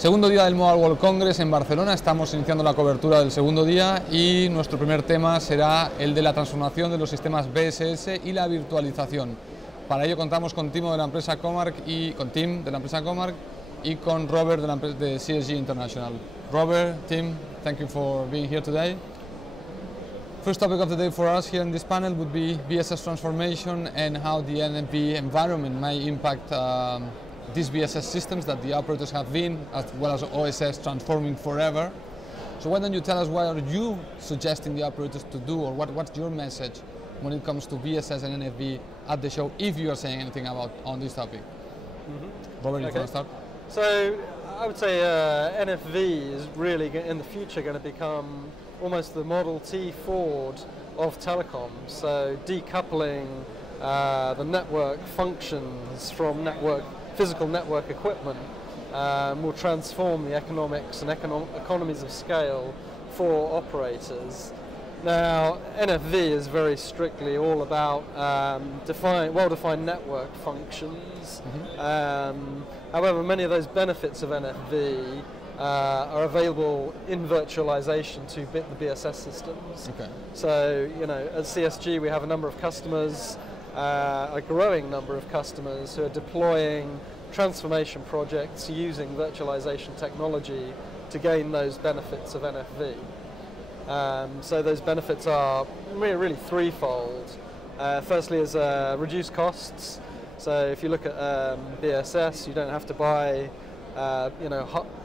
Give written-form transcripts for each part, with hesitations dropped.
Segundo día del Mobile World Congress en Barcelona, estamos iniciando la cobertura del segundo día y nuestro primer tema será el de la transformación de los sistemas BSS y la virtualización. Para ello contamos con Tim de la empresa Comarch y con Robert de CSG International. Robert, Tim, thank you for being here today. First topic of the day for us here in this panel would be BSS transformation and how the NFV environment may impact these BSS systems that the operators have been, as well as OSS, transforming forever. So why don't you tell us what are you suggesting the operators to do, or what's your message when it comes to BSS and NFV at the show, if you are saying anything about on this topic? Robert, you want to start? So I would say NFV is really in the future going to become almost the Model T Ford of telecoms. So decoupling the network functions from physical network equipment will transform the economics and economies of scale for operators. Now, NFV is very strictly all about well-defined network functions. However, many of those benefits of NFV are available in virtualization to the BSS systems. Okay. So, you know, at CSG we have a number of customers, a growing number of customers who are deploying transformation projects using virtualization technology to gain those benefits of NFV. So those benefits are really threefold. Firstly is reduced costs. So if you look at BSS, you don't have to buy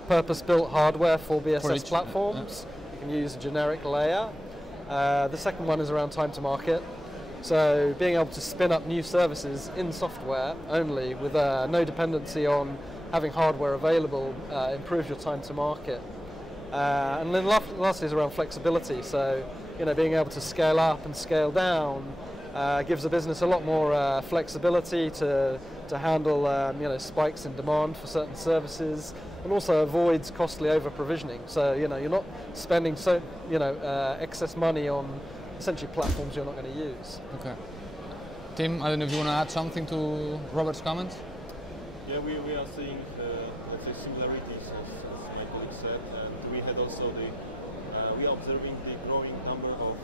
purpose-built hardware for BSS platforms. You can use a generic layer. The second one is around time to market. So being able to spin up new services in software only with no dependency on having hardware available improves your time to market. And then lastly is around flexibility. So, you know, being able to scale up and scale down gives a business a lot more flexibility to handle spikes in demand for certain services, and also avoids costly over-provisioning. So, you know, you're not spending excess money on essentially platforms you're not going to use. Okay. Tim, I don't know if you want to add something to Robert's comments? Yeah, we are seeing, let's say, similarities, as my colleague said, and we had also we are observing the growing number of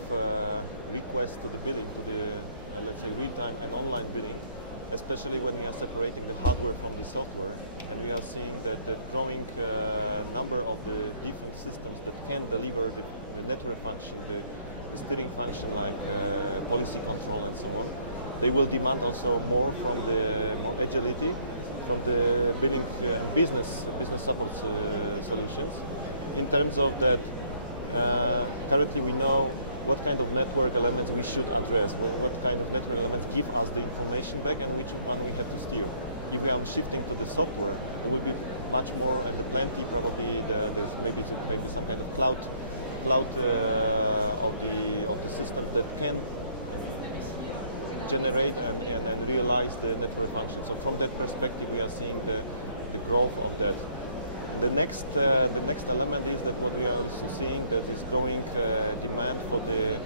requests to the billing, to the, let's say, real-time and online billing, especially when we are separating the hardware from the software, and we are seeing that the growing number of the different systems that can deliver the network function, the steering function like policy control and so on, they will demand also more from the more agility, from the billing business support solutions. In terms of that, currently we know what kind of network elements we should address, what kind of network elements give us the information back and which one we have to steer. If we are shifting to the software, it will be much more, and plenty probably, there's maybe some kind of cloud of the systems that can generate and realize the network function. So from that perspective, we are seeing the growth of that. The next element is that what we are also seeing, that is growing demand for the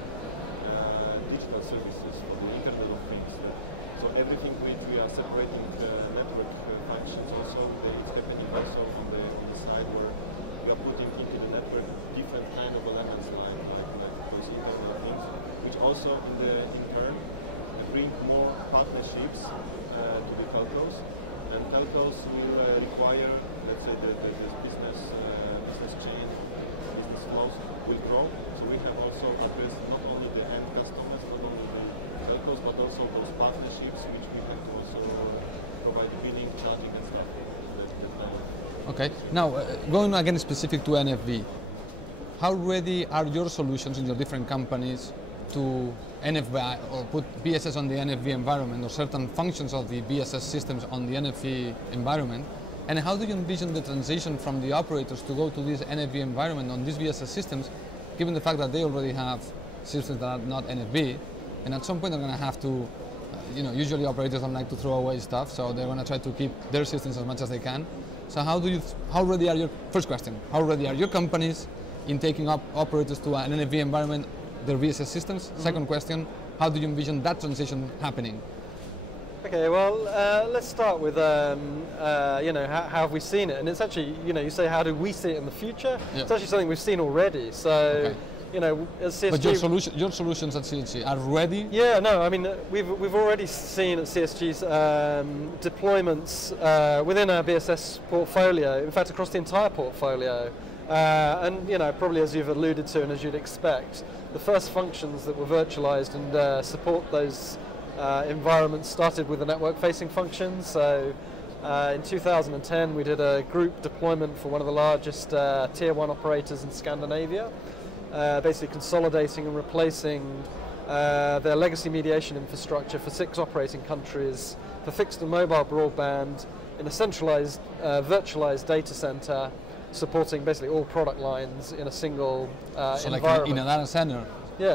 digital services, for the Internet of Things. So everything which we are separating network functions, also it's happening also on the side where we are putting into the network different kind of elements like those Internet of Things, which also in turn bring more partnerships to the telcos, and telcos will require, let's say, this business chain or the business flows will grow. So we have also addressed not only the end customers, not only the telcos, but also those partnerships which we have to also provide billing, charging and stuff, that kind of. Okay, now going again specific to NFV, how ready are your solutions in your different companies to NFV or put BSS on the NFV environment, or certain functions of the BSS systems on the NFV environment? And how do you envision the transition from the operators to go to this NFV environment on these BSS systems, given the fact that they already have systems that are not NFV, and at some point they're going to have to, usually operators don't like to throw away stuff, so they're going to try to keep their systems as much as they can. So how ready are your, first question, how ready are your companies in taking up operators to an NFV environment, their BSS systems? Second question, how do you envision that transition happening? Okay, well, let's start with you know, how have we seen it? And it's actually, you know, you say how do we see it in the future? Yeah. It's actually something we've seen already. So, okay. You know, as CSG, but your solutions at CSG are ready? Yeah, no, I mean, we've already seen at CSG's deployments within our BSS portfolio, in fact across the entire portfolio. And you know, probably as you've alluded to and as you'd expect, the first functions that were virtualized and support those environments started with the network-facing functions. So in 2010 we did a group deployment for one of the largest tier 1 operators in Scandinavia, basically consolidating and replacing their legacy mediation infrastructure for 6 operating countries for fixed and mobile broadband in a centralized virtualized data center supporting basically all product lines in a single so environment. Like in a data center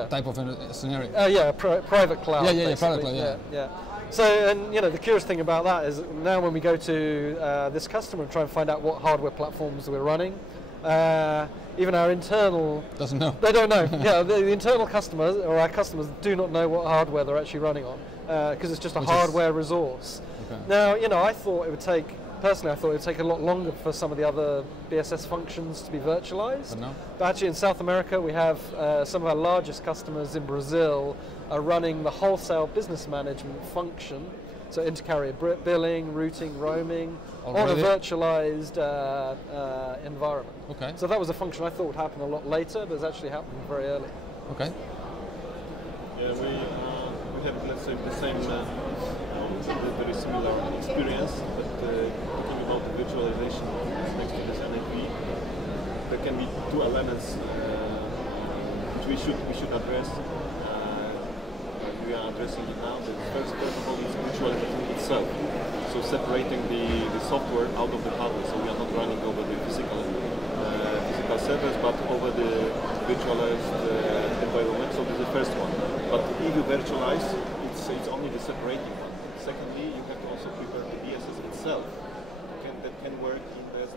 type of scenario? Yeah, private cloud. Yeah, private cloud, yeah. So, and you know, the curious thing about that is now when we go to this customer and try and find out what hardware platforms we're running, even our internal... Doesn't know. They don't know. Yeah, the internal customers, or our customers, do not know what hardware they're actually running on, because it's just a hardware resource. Okay. Now, you know, I thought it would take a lot longer for some of the other BSS functions to be virtualized. But actually in South America we have some of our largest customers in Brazil are running the wholesale business management function, so intercarrier billing, routing, roaming, on a virtualized environment. Okay. So that was a function I thought would happen a lot later, but it's actually happened very early. Okay. Yeah, we have, let's say, the same, very similar experience. Talking about the virtualization next to this NFV, there can be 2 elements which we should address. We are addressing it now. The first of all is virtualization itself. So separating the software out of the hardware. So we are not running over the physical servers, but over the virtualized environment. So this is the first one. But if you virtualize, it's only the separating one. Secondly, you have to also prepare the BSS itself that can work in that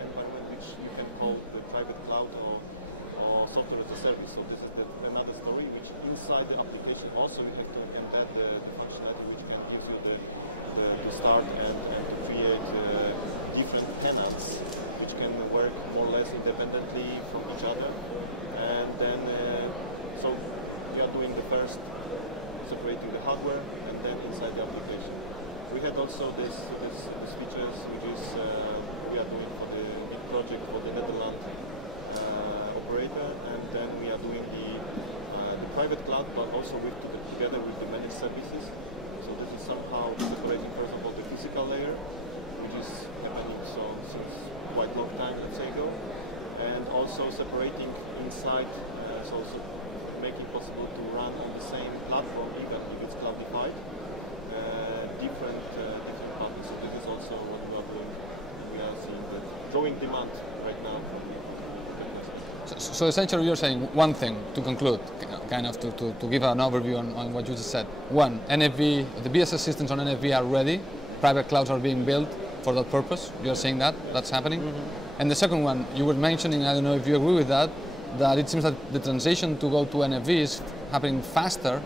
environment, which you can call the private cloud or software as a service. So this is another story, which inside the application also you have to embed the functionality which can gives you to start and to create different tenants which can work more or less independently from each other. And then so we are doing the first, separating the hardware, and then inside the application. We had also this features which is we are doing for the big project for the Netherlands operator, and then we are doing the private cloud, but also together with the managed services. So this is somehow separating first of all the physical layer, which is happening since quite long time, let's say ago, and also separating inside, so making possible to run on the same platform even if it's cloudified. Different patterns. So this is also what we are doing. We are seeing the growing demand right now from the customers. So essentially you're saying one thing to conclude, kind of to give an overview on what you just said. One, NFV, the BSS systems on NFV are ready, private clouds are being built for that purpose. You're saying that's happening. Mm-hmm. And the second one, you were mentioning, I don't know if you agree with that it seems that the transition to go to NFV is happening faster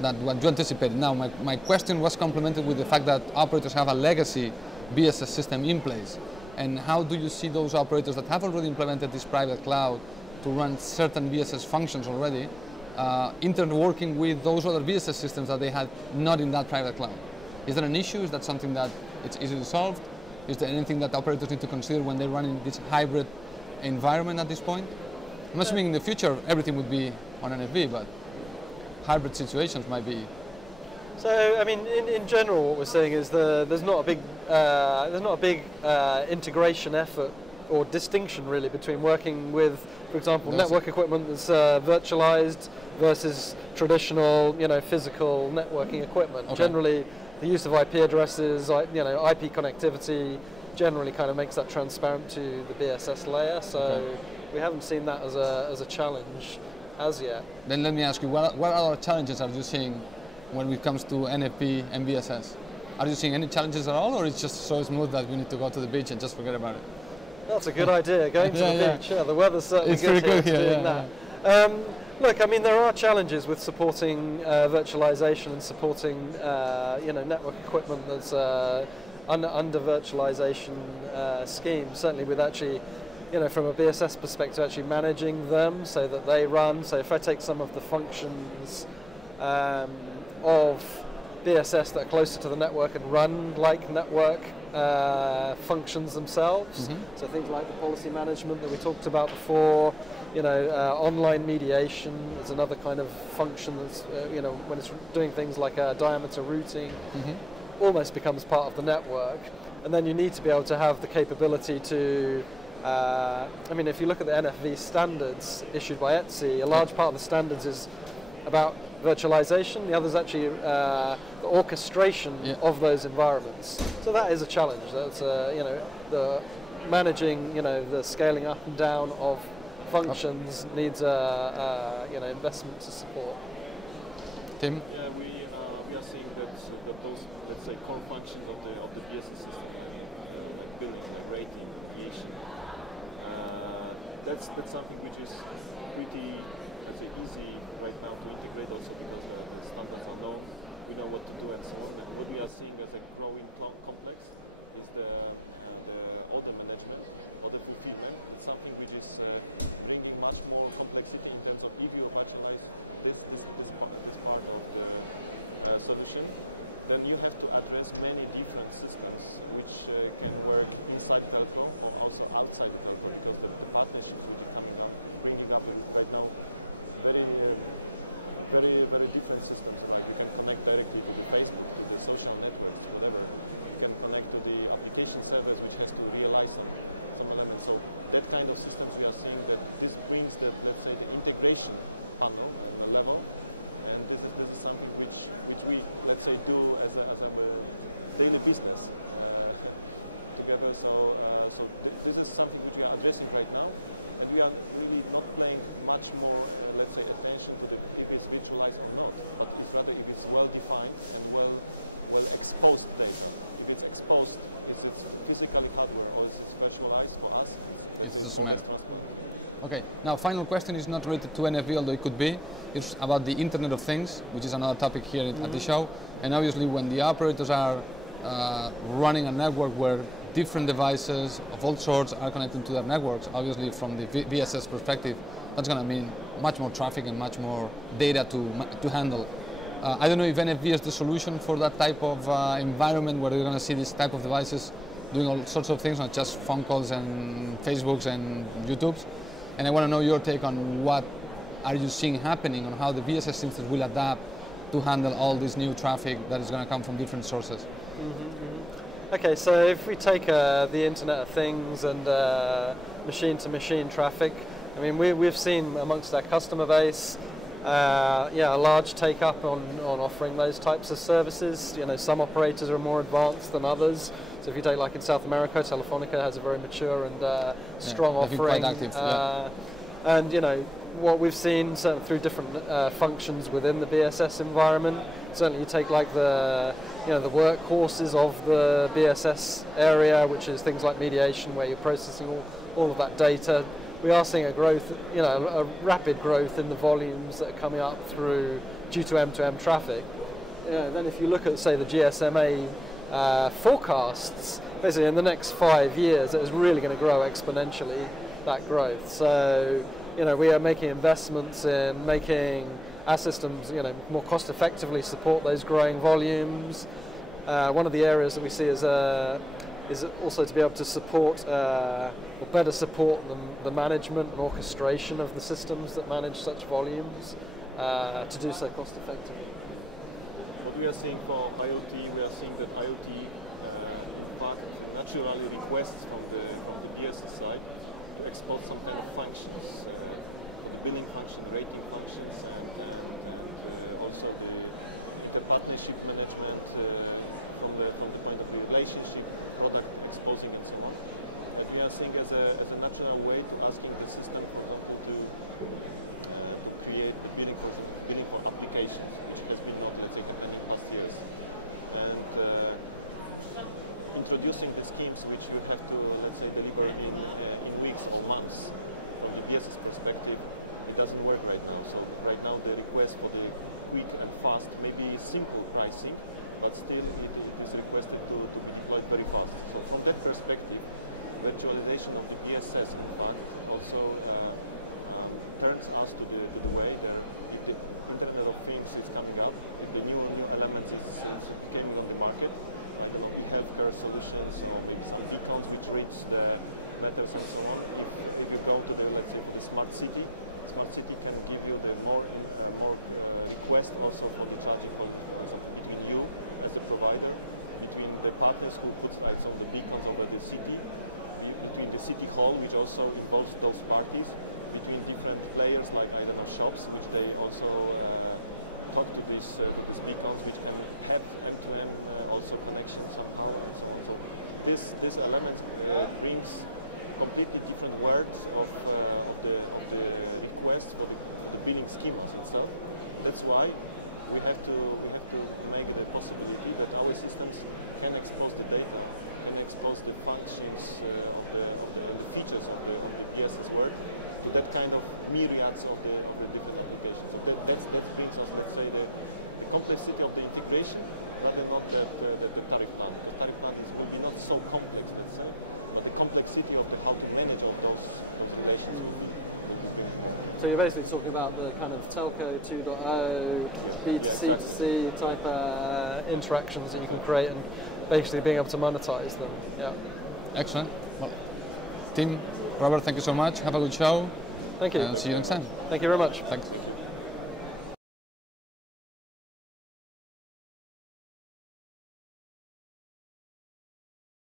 than what you anticipated. Now, my question was complemented with the fact that operators have a legacy BSS system in place. And how do you see those operators that have already implemented this private cloud to run certain BSS functions already, interworking with those other BSS systems that they had not in that private cloud? Is there an issue? Is that something that it's easily solved? Is there anything that operators need to consider when they run in this hybrid environment at this point? I'm assuming in the future everything would be on NFV, but hybrid situations might be. So, I mean, in general, what we're saying is there's not a big integration effort or distinction really between working with, for example, network equipment that's virtualized versus traditional, physical networking equipment. Okay. Generally, the use of IP addresses, IP connectivity, generally kind of makes that transparent to the BSS layer. So. Okay. We haven't seen that as a challenge as yet. Then let me ask you, what other challenges are you seeing when it comes to NFV and BSS? Are you seeing any challenges at all, or it's just so smooth that we need to go to the beach and just forget about it? That's a good idea, going to the beach. Yeah, the weather's certainly good here. Doing that. Look, I mean, there are challenges with supporting virtualization and supporting network equipment that's under virtualization schemes. Certainly, with actually, from a BSS perspective, actually managing them so that they run. So if I take some of the functions of BSS that are closer to the network and run like network functions themselves. Mm-hmm. So things like the policy management that we talked about before, online mediation is another kind of function that's, when it's doing things like diameter routing, mm-hmm. almost becomes part of the network. And then you need to be able to have the capability to, if you look at the NFV standards issued by ETSI, a large part of the standards is about virtualization, the other is actually the orchestration of those environments. So that is a challenge. That's the managing, the scaling up and down of functions needs investment to support. Tim? Yeah, we are seeing that those, let's say, core functions of the BSS system, like billing, like rating, mediation, that's something which is pretty, let's say, easy right now to integrate also because the standards are known, we know what to do and so on. And what we are seeing as a growing complex is the order management, order fulfillment. It's something which is bringing much more complexity in terms of if you virtualize this part of the solution, then you have to address many different systems which can work inside the telco or also outside the telco, because the partnerships which are coming up, bringing up right now very different systems. Like you can connect directly to the Facebook, to the social networks, whatever. You can connect to the application servers, which has to realize some elements. So that kind of systems we are seeing that this brings the, let's say, the integration panel and the level. And this is something which we, let's say, do as a daily business together. So this is something which we are addressing right now, and we are really not paying much more, let's say, attention to if it's virtualized or not, but it's rather if it's well defined and well exposed data. If it's exposed, is it physically hardware or is it virtualized? For us, it's, let's say, more or less transparent. Okay, now final question is not related to NFV, although it could be. It's about the Internet of Things, which is another topic here at the show. And obviously when the operators are running a network where different devices of all sorts are connected to their networks, obviously from the BSS perspective, that's going to mean much more traffic and much more data to handle. I don't know if NFV is the solution for that type of environment where you're going to see this type of devices doing all sorts of things, not just phone calls and Facebooks and YouTubes. And I want to know your take on what are you seeing happening, on how the BSS instance will adapt to handle all this new traffic that is going to come from different sources. Mm-hmm. Okay, so if we take the Internet of Things and machine-to-machine traffic, I mean, we've seen amongst our customer base, a large take-up on offering those types of services. Some operators are more advanced than others. So if you take, like in South America, Telefonica has a very mature and strong offering. Quite active, and what we've seen certainly through different functions within the BSS environment. Certainly, you take like the the workhorses of the BSS area, which is things like mediation, where you're processing all of that data. We are seeing a growth, a rapid growth in the volumes that are coming up due to M2M traffic. Then if you look at, say, the GSMA forecasts, basically in the next 5 years, it is really going to grow exponentially, that growth. So, we are making investments in making our systems, more cost effectively support those growing volumes. One of the areas that we see is also to be able to support, or better support the management and orchestration of the systems that manage such volumes, to do so cost effectively. What we are seeing for IoT, we are seeing that IoT, in fact, naturally requests from the BSS side to export some kind of functions, for the billing function, rating functions, and also the inter-partnership management from the point of the relationship, product exposing, and so on. And we are seeing as a natural way to asking the system, for example, to create the billing, for example, billing for applications, which has been not, let's say, happening past years, and introducing the schemes which you have to, let's say, deliver in weeks or months from the BSS perspective. it doesn't work right now. So right now the request for the quick and fast, maybe simple pricing, but still it is requested to be deployed very fast. So from that perspective, virtualization of the BSS, in fact, also turns us to the way there. If the Internet of Things is coming up, if the new elements is coming on the market, I don't know, e-healthcare solutions or maybe some beacons which reach the matters and so on. If you go to the, let's say, for the smart city can give you the more request also for the charging for something between you as the provider, between the partners who put lights on the beacons over the city, between the city hall, which also involves those parties, between different players like, I don't know, shops, which they also talk to these beacons, which can have end-to-end also connection somehow and so on. So this element brings completely different words of the request for the billing schemas itself. That's why we have to make the possibility that our systems can expose the data, can expose the functions and the features of the BSS world to that kind of myriads of the different applications. So that brings us, let's say, the complexity of the integration, rather not the tariff plan, because tariff plan will be not so complex, let's say, but the complexity of how to manage all those relations will be bringing more. So you're basically talking about the kind of telco 2.0, B2C type interactions that you can create and basically being able to monetize them. Yeah. Excellent. Well, Tim, Robert, thank you so much. Have a good show. Thank you. And see you next time. Thank you very much. Thanks. Thank you.